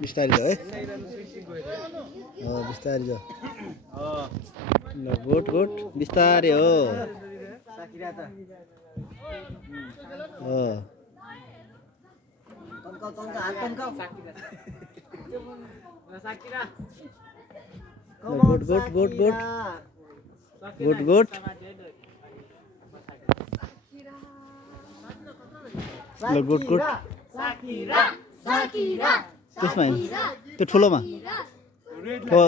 बिस्तारी जाऊ है बिस्तारी जाऊ ल गुड गुड बिस्तारै हो good good good good good good ल गुड गुड त्यसमा त्यो ठुलोमा हो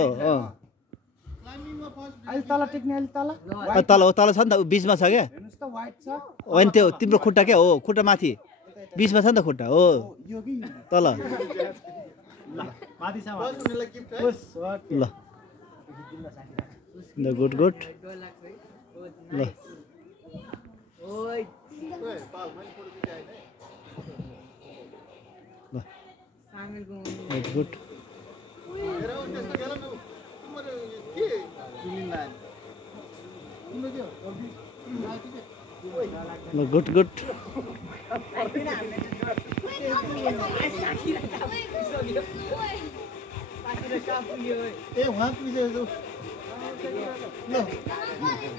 तल टेक्ने अलि तल तल हो तल छ नि त बिचमा छ क्या होइन त्यो तिम्रो खुट्टा क्या हो खुट्टा माथि बिचमा छ नि त खुट्टा हो तल ल गुड गुड ल गुड गुड गुड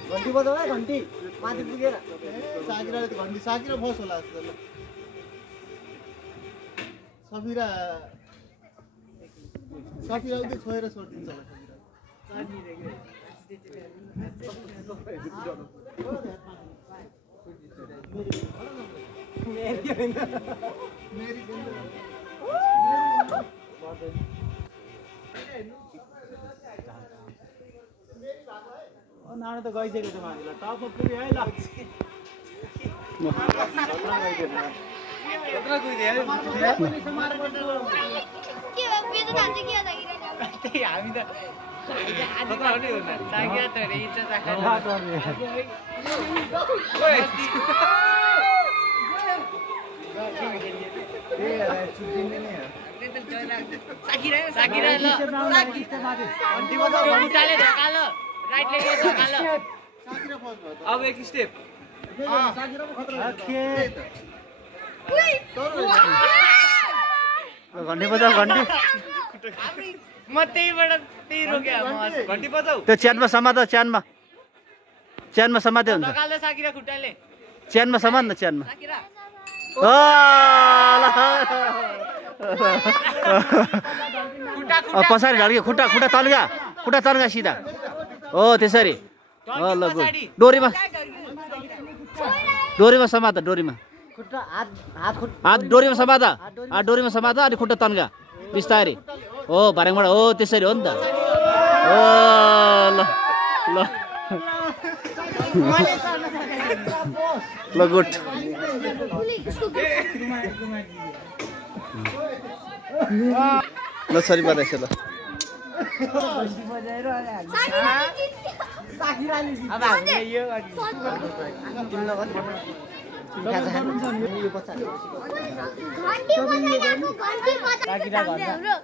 घन्टी बजाऊ है घन्टी माथि पुगेर साकिरा फस होला सबिरा सबिरा उति छोएर छोड्दिन्छ नाडो त गइसक्यो त मान्छेलाई टप पुग्यो है ल हामी त अब एक स्टेप घन्टी बजाऊ घन्टी म त्यहीबाट त्यही रोक्या घन्टी बजाऊ त्यो च्यानमा समात च्यानमा च्यानमा समाते हुन्छ ढकाल्दा साकिरा खुट्टाले च्यानमा समान न च्यानमा साकिरा पछाडि ढल्क्यो खुट्टा खुट्टा तन्का सिधा हो त्यसरी ल गुड डोरीमा समात डोरीमा खुट्टा हात हात डोरीमा समात अनि खुट्टा तन्का बिस्तारै हो भर्याङबाट हो त्यसरी हो नि त हो ल ल ल गुड ल सरी बधाई छ ल अब हामीले यो घन्टी बजाइरहेको घन्टी बजाइरहेको